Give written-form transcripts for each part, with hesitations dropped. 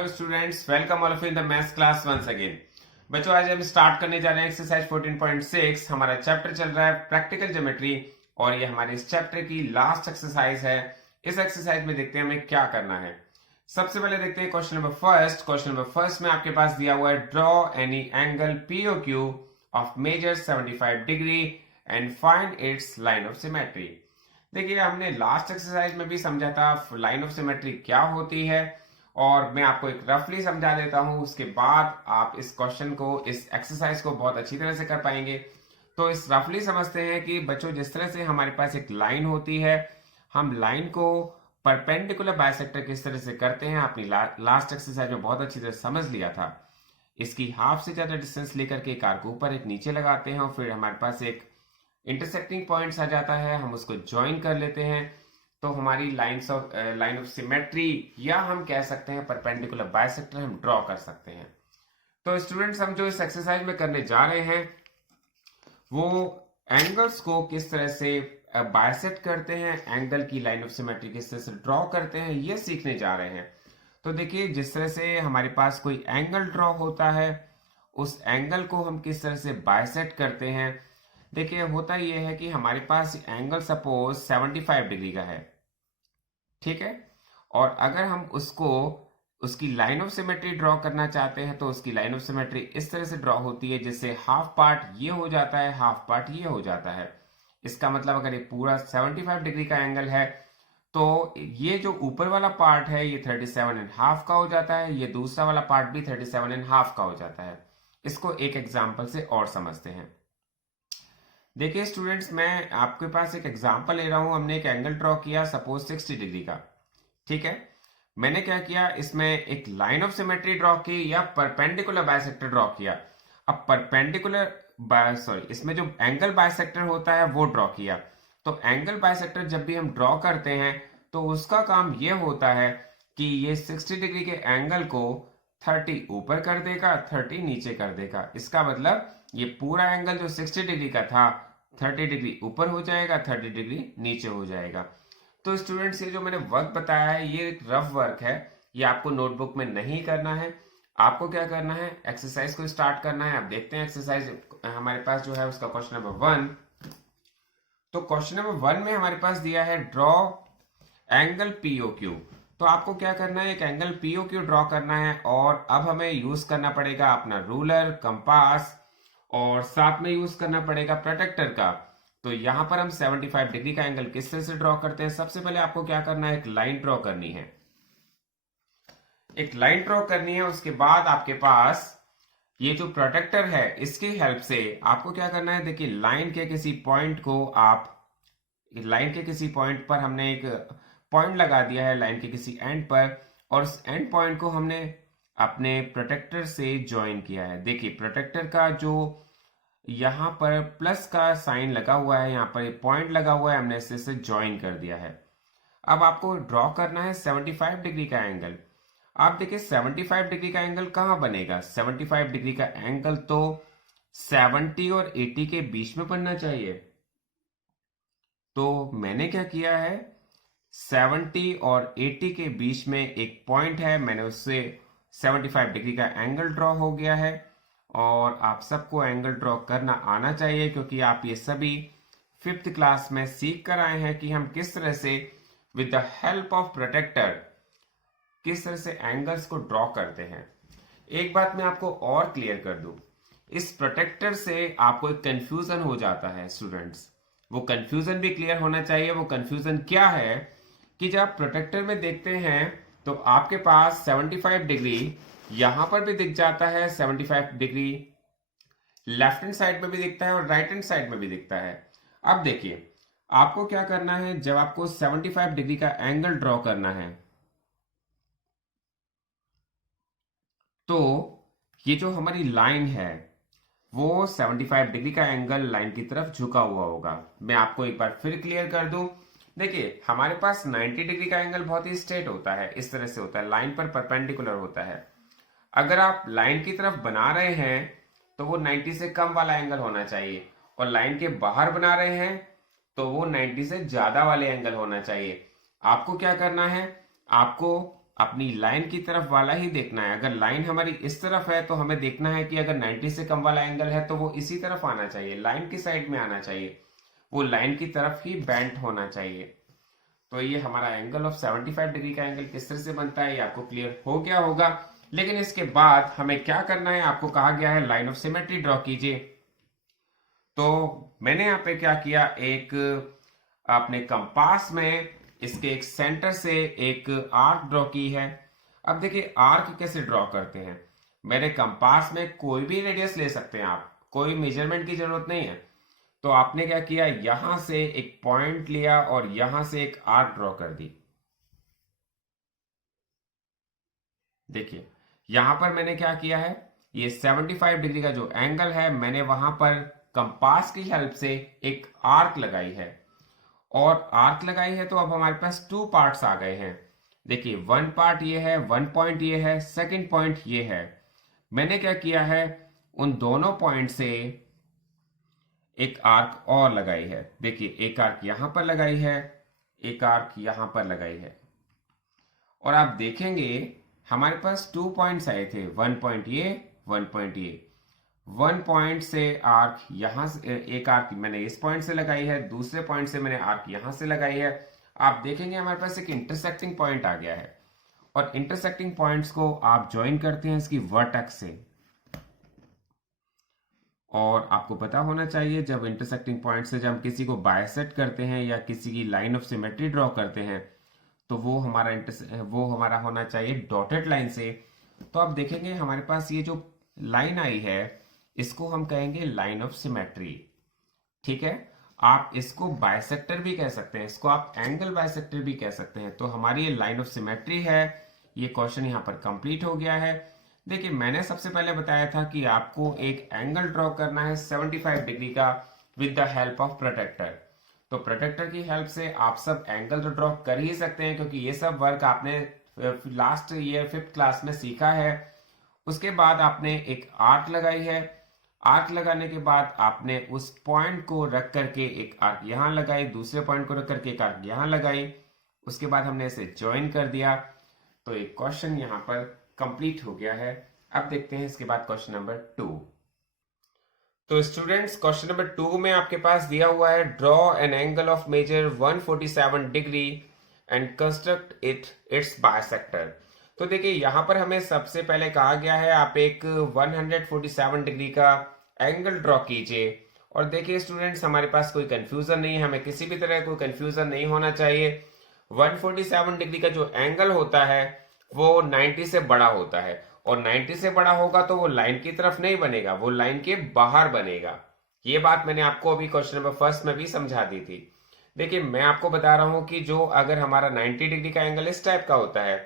Hello students, welcome all of in the maths class once again. बच्चों, आज हम start करने जा रहे हैं एक्सरसाइज 14.6। हमारा चैप्टर चल रहा है प्रैक्टिकल ज्योमेट्री और ये हमारे इस चैप्टर की लास्ट एक्सरसाइज है। इस एक्सरसाइज में देखते हैं हमें क्या करना है। सबसे पहले देखते हैं question number first. Question number first में आपके पास दिया हुआ है draw any angle POQ of measure 75 degree and find its line of symmetry. देखिए, हमने लास्ट एक्सरसाइज में भी समझा था लाइन ऑफ सिमेट्री क्या होती है और मैं आपको एक रफली समझा देता हूं, उसके बाद आप इस क्वेश्चन को, इस एक्सरसाइज को बहुत अच्छी तरह से कर पाएंगे। तो इस रफली समझते हैं कि बच्चों, जिस तरह से हमारे पास एक लाइन होती है, हम लाइन को परपेंडिकुलर बाइसेक्टर किस तरह से करते हैं अपनी लास्ट एक्सरसाइज में बहुत अच्छी तरह समझ लिया था। इसकी हाफ से ज्यादा डिस्टेंस लेकर के एक आर्क ऊपर एक नीचे लगाते हैं और फिर हमारे पास एक इंटरसेक्टिंग पॉइंट्स आ जाता है, हम उसको ज्वाइन कर लेते हैं तो हमारी लाइन ऑफ सिमेट्री या हम कह सकते हैं परपेंडिकुलर बाइसेक्टर हम ड्रॉ कर सकते हैं। तो स्टूडेंट्स, हम जो इस एक्सरसाइज में करने जा रहे हैं वो एंगल्स को किस तरह से बाइसेक्ट करते हैं, एंगल की लाइन ऑफ सिमेट्री किस तरह से ड्रॉ करते हैं, ये सीखने जा रहे हैं। तो देखिए, जिस तरह से हमारे पास कोई एंगल ड्रॉ होता है, उस एंगल को हम किस तरह से बाइसेक्ट करते हैं। देखिए, होता यह है कि हमारे पास एंगल सपोज 75 डिग्री का है, ठीक है, और अगर हम उसको उसकी लाइन ऑफ सिमेट्री ड्रॉ करना चाहते हैं तो उसकी लाइन ऑफ सिमेट्री इस तरह से ड्रॉ होती है जिससे हाफ पार्ट ये हो जाता है, हाफ पार्ट ये हो जाता है। इसका मतलब अगर ये पूरा 75 डिग्री का एंगल है तो ये जो ऊपर वाला पार्ट है ये 37.5 का हो जाता है, ये दूसरा वाला पार्ट भी 37.5 का हो जाता है। इसको एक एग्जाम्पल से और समझते हैं। देखिए स्टूडेंट्स, मैं आपके पास एक एग्जांपल ले रहा हूं। हमने एक एंगल ड्रॉ किया सपोज 60 डिग्री का, ठीक है। मैंने क्या किया, इसमें एक लाइन ऑफ सिमेट्री ड्रॉ की या परपेंडिकुलर बाइसेक्टर ड्रॉ किया। अब इसमें जो एंगल बाइसेक्टर होता है वो ड्रॉ किया। तो एंगल बाइसेक्टर जब भी हम ड्रॉ करते हैं तो उसका काम ये होता है कि ये 60 डिग्री के एंगल को 30 ऊपर कर देगा, 30 नीचे कर देगा। इसका मतलब ये पूरा एंगल जो 60 डिग्री का था 30 डिग्री ऊपर हो जाएगा, 30 डिग्री नीचे हो जाएगा। तो स्टूडेंट्स, ये जो मैंने वर्क बताया है ये एक रफ वर्क है, ये आपको नोटबुक में नहीं करना है। आपको क्या करना है, एक्सरसाइज को स्टार्ट करना है। आप देखते हैं एक्सरसाइज हमारे पास जो है उसका क्वेश्चन नंबर 1। तो क्वेश्चन नंबर 1 में हमारे पास दिया है ड्रॉ एंगल पीओक्यू। तो आपको क्या करना है, एक एंगल पीओक्यू ड्रॉ करना है और अब हमें यूज करना पड़ेगा अपना रूलर, कंपास और साथ में यूज करना पड़ेगा प्रोटेक्टर का। तो यहां पर हम 75 डिग्री का एंगल किस तरह से ड्रॉ करते हैं। सबसे पहले आपको क्या करना है, एक लाइन ड्रॉ करनी है। एक लाइन ड्रॉ करनी है, उसके बाद आपके पास ये जो प्रोटेक्टर है इसकी हेल्प से आपको क्या करना है। देखिए, लाइन के किसी पॉइंट पर हमने एक पॉइंट लगा दिया है, लाइन के किसी एंड पर, और उस एंड पॉइंट को हमने अपने प्रोटेक्टर से ज्वाइन किया है। देखिए, प्रोटेक्टर का जो यहां पर प्लस का साइन लगा हुआ है, यहां पर पॉइंट लगा हुआ है, हमने इसे ज्वाइन कर दिया है। अब आपको ड्रॉ करना है 75 डिग्री का एंगल। आप देखिए, 75 डिग्री का एंगल कहां बनेगा। 75 डिग्री का एंगल तो 70 और 80 के बीच में बनना चाहिए। तो मैंने क्या किया है, 70 और 80 के बीच में एक पॉइंट है, मैंने उससे 75 डिग्री का एंगल ड्रॉ हो गया है। और आप सबको एंगल ड्रॉ करना आना चाहिए क्योंकि आप ये सभी 5th क्लास में सीख कर आए हैं कि हम किस तरह से with the help of protractor किस तरह से एंगल्स को ड्रॉ करते हैं। एक बात मैं आपको और क्लियर कर दूं, इस प्रोटेक्टर से आपको एक कंफ्यूजन हो जाता है स्टूडेंट्स। वो कंफ्यूजन भी क्लियर होना चाहिए। वो कंफ्यूजन क्या है कि जब आप प्रोटेक्टर में देखते हैं तो आपके पास 75 डिग्री यहां पर भी दिख जाता है, 75 डिग्री लेफ्ट हैंड साइड में भी दिखता है और राइट हैंड साइड में भी दिखता है। अब देखिए, आपको क्या करना है, जब आपको 75 डिग्री का एंगल ड्रॉ करना है तो ये जो हमारी लाइन है वो 75 डिग्री का एंगल लाइन की तरफ झुका हुआ होगा। मैं आपको एक बार फिर क्लियर कर दूं। देखिए, हमारे पास 90 डिग्री का एंगल बहुत ही स्ट्रेट होता है, इस तरह से होता है, लाइन पर परपेंडिकुलर होता है। अगर आप लाइन की तरफ बना रहे हैं तो वो 90 से कम वाला एंगल होना चाहिए, और लाइन के बाहर बना रहे हैं तो वो 90 से ज्यादा वाले एंगल होना चाहिए। आपको क्या करना है, आपको अपनी लाइन की तरफ वाला ही देखना है। अगर लाइन हमारी इस तरफ है तो हमें देखना है कि अगर 90 से कम वाला एंगल है तो वो इसी तरफ आना चाहिए, लाइन की साइड में आना चाहिए, वो लाइन की तरफ ही बेंट होना चाहिए। तो ये हमारा एंगल ऑफ 75 डिग्री का एंगल किस तरह से बनता है ये आपको क्लियर हो गया होगा। लेकिन इसके बाद हमें क्या करना है, आपको कहा गया है लाइन ऑफ सिमेट्री ड्रॉ कीजिए। तो मैंने यहाँ पे क्या किया, एक अपने कंपास में इसके एक सेंटर से एक आर्क ड्रॉ की है। अब देखिए आर्क कैसे ड्रॉ करते हैं, मेरे कंपास में कोई भी रेडियस ले सकते हैं आप, कोई मेजरमेंट की जरूरत नहीं है। तो आपने क्या किया, यहां से एक पॉइंट लिया और यहां से एक आर्क ड्रॉ कर दी। देखिए यहां पर मैंने क्या किया है, ये 75 डिग्री का जो एंगल है मैंने वहां पर कंपास की हेल्प से एक आर्क लगाई है। और आर्क लगाई है तो अब हमारे पास 2 पार्ट्स आ गए हैं। देखिए 1 पार्ट ये है, 1 पॉइंट ये है, सेकंड पॉइंट ये है। मैंने क्या किया है, उन दोनों पॉइंट से एक आर्क और लगाई है। देखिए एक आर्क यहां पर लगाई है, एक आर्क यहां पर लगाई है। और आप देखेंगे हमारे पास 2 पॉइंट्स आए थे, 1 पॉइंट ये, 1 पॉइंट ये। 1 पॉइंट से आर्क यहां से, एक आर्क मैंने इस पॉइंट से लगाई है, दूसरे पॉइंट से मैंने आर्क यहां से लगाई है। आप देखेंगे हमारे पास एक इंटरसेक्टिंग पॉइंट आ गया है। और इंटरसेक्टिंग पॉइंट्स को आप ज्वाइन करते हैं इसकी वर्टेक्स से। और आपको पता होना चाहिए जब इंटरसेक्टिंग पॉइंट से जब हम किसी को बायसेक्ट करते हैं या किसी की लाइन ऑफ सिमेट्री ड्रॉ करते हैं तो वो हमारा होना चाहिए डॉटेड लाइन से। तो आप देखेंगे हमारे पास ये जो लाइन आई है इसको हम कहेंगे लाइन ऑफ सिमेट्री। ठीक है, आप इसको बायसेक्टर भी कह सकते हैं, इसको आप एंगल बायसेक्टर भी कह सकते हैं। तो हमारी ये लाइन ऑफ सिमेट्री है। ये क्वेश्चन यहाँ पर कंप्लीट हो गया है। देखिए मैंने सबसे पहले बताया था कि आपको एक एंगल ड्रॉ करना है 75 डिग्री का with the help of protractor. तो प्रोटेक्टर की हेल्प से आप सब एंगल तो ड्रॉ कर ही सकते हैं, क्योंकि ये सब वर्क आपने लास्ट ईयर 5th क्लास में सीखा है। उसके बाद आपने एक आर्क लगाई है, आर्क लगाने के बाद आपने उस पॉइंट को रख करके एक आर्क यहां लगाई, दूसरे पॉइंट को रख करके एक आर्क यहां लगाई। उसके बाद हमने इसे ज्वाइन कर दिया। तो एक क्वेश्चन यहां पर कंप्लीट हो गया है। अब देखते हैं इसके बाद क्वेश्चन नंबर 2। तो स्टूडेंट्स क्वेश्चन नंबर 2 में आपके पास दिया हुआ है draw an angle of measure 147 degree and construct its bisector. तो देखिए यहां पर हमें सबसे पहले कहा गया है आप एक 147 डिग्री का एंगल ड्रॉ कीजिए। और देखिए स्टूडेंट्स हमारे पास कोई कंफ्यूजन नहीं है, हमें किसी भी तरह कोई कंफ्यूजन नहीं होना चाहिए। 147 डिग्री का जो एंगल होता है वो 90 से बड़ा होता है, और 90 से बड़ा होगा तो वो लाइन की तरफ नहीं बनेगा, वो लाइन के बाहर बनेगा। ये बात मैंने आपको अभी क्वेश्चन नंबर 1 में भी समझा दी थी। देखिए मैं आपको बता रहा हूं कि जो अगर हमारा 90 डिग्री का एंगल इस टाइप का होता है,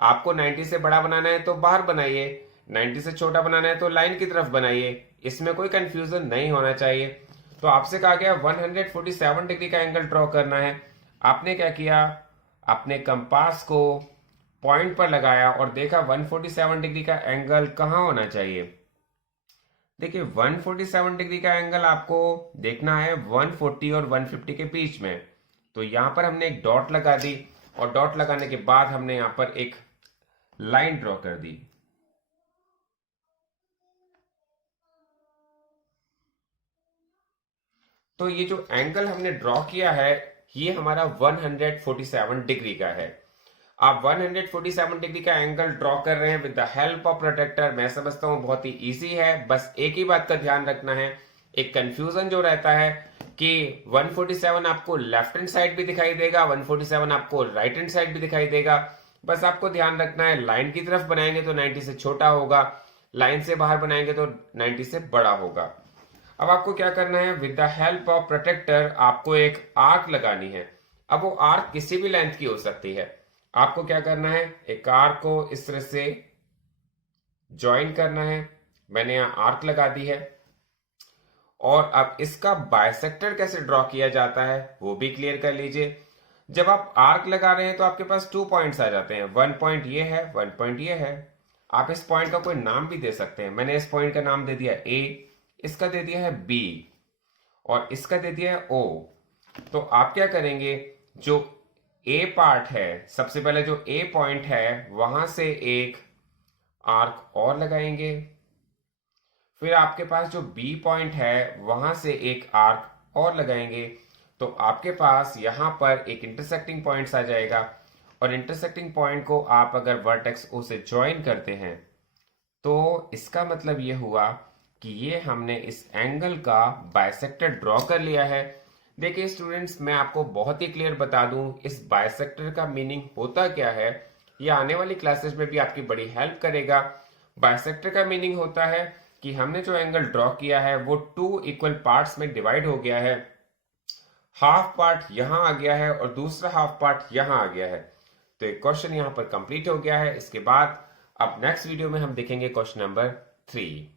आपको 90 से बड़ा बनाना है तो बाहर बनाइए, 90 से छोटा बनाना है तो लाइन की तरफ बनाइए, इसमें कोई कंफ्यूजन नहीं होना चाहिए। तो आपसे कहा गया 147 डिग्री का एंगल ड्रॉ करना है। आपने क्या किया, अपने कंपास को पॉइंट पर लगाया और देखा 147 डिग्री का एंगल कहां होना चाहिए। देखिए 147 डिग्री का एंगल आपको देखना है 140 और 150 के बीच में। तो यहां पर हमने एक डॉट लगा दी, और डॉट लगाने के बाद हमने यहां पर एक लाइन ड्रॉ कर दी। तो ये जो एंगल हमने ड्रॉ किया है ये हमारा 147 डिग्री का है। आप 147 डिग्री का एंगल ड्रॉ कर रहे हैं with the help of protractor. मैं समझता हूं बहुत ही इजी है, बस एक ही बात का ध्यान रखना है, एक कंफ्यूजन जो रहता है कि 147 आपको लेफ्ट हैंड साइड भी दिखाई देगा, 147 आपको राइट हैंड साइड भी दिखाई देगा। बस आपको ध्यान रखना है लाइन की तरफ बनाएंगे तो 90 से छोटा होगा, लाइन से बाहर बनाएंगे तो 90 से बड़ा होगा। अब आपको क्या करना है, with the help of protractor आपको एक आर्क लगानी है। अब वो आर्क किसी भी लेंथ की हो सकती है। आपको क्या करना है, एक आर्क को इस तरह से ज्वाइन करना है। मैंने यहां आर्क लगा दी है। और अब इसका बायसेक्टर कैसे ड्रॉ किया जाता है वो भी क्लियर कर लीजिए। जब आप आर्क लगा रहे हैं तो आपके पास 2 पॉइंट्स आ जाते हैं, 1 पॉइंट ये है, 1 पॉइंट ये है। आप इस पॉइंट का कोई नाम भी दे सकते हैं। मैंने इस पॉइंट का नाम दे दिया A, इसका दे दिया है B और इसका दे दिया है O। तो आप क्या करेंगे, जो ए पार्ट है, सबसे पहले जो ए पॉइंट है वहां से एक आर्क और लगाएंगे। फिर आपके पास जो बी पॉइंट है वहां से एक आर्क और लगाएंगे। तो आपके पास यहां पर एक इंटरसेक्टिंग पॉइंट्स आ जाएगा, और इंटरसेक्टिंग पॉइंट को आप अगर वर्टेक्स ओ से ज्वाइन करते हैं तो इसका मतलब ये हुआ कि ये हमने इस एंगल का बाइसेक्टर ड्रॉ कर लिया है। देखिए स्टूडेंट्स, मैं आपको बहुत ही क्लियर बता दूं इस बाइसेक्टर का मीनिंग होता क्या है। ये आने वाली क्लासेस में भी आपकी बड़ी हेल्प करेगा। बाइसेक्टर का मीनिंग होता है कि हमने जो एंगल ड्रॉ किया है वो 2 इक्वल पार्ट्स में डिवाइड हो गया है। हाफ पार्ट यहां आ गया है और दूसरा हाफ पार्ट यहां आ गया है। तो एक क्वेश्चन यहां पर कंप्लीट हो गया है। इसके बाद अब नेक्स्ट वीडियो में हम देखेंगे क्वेश्चन नंबर 3।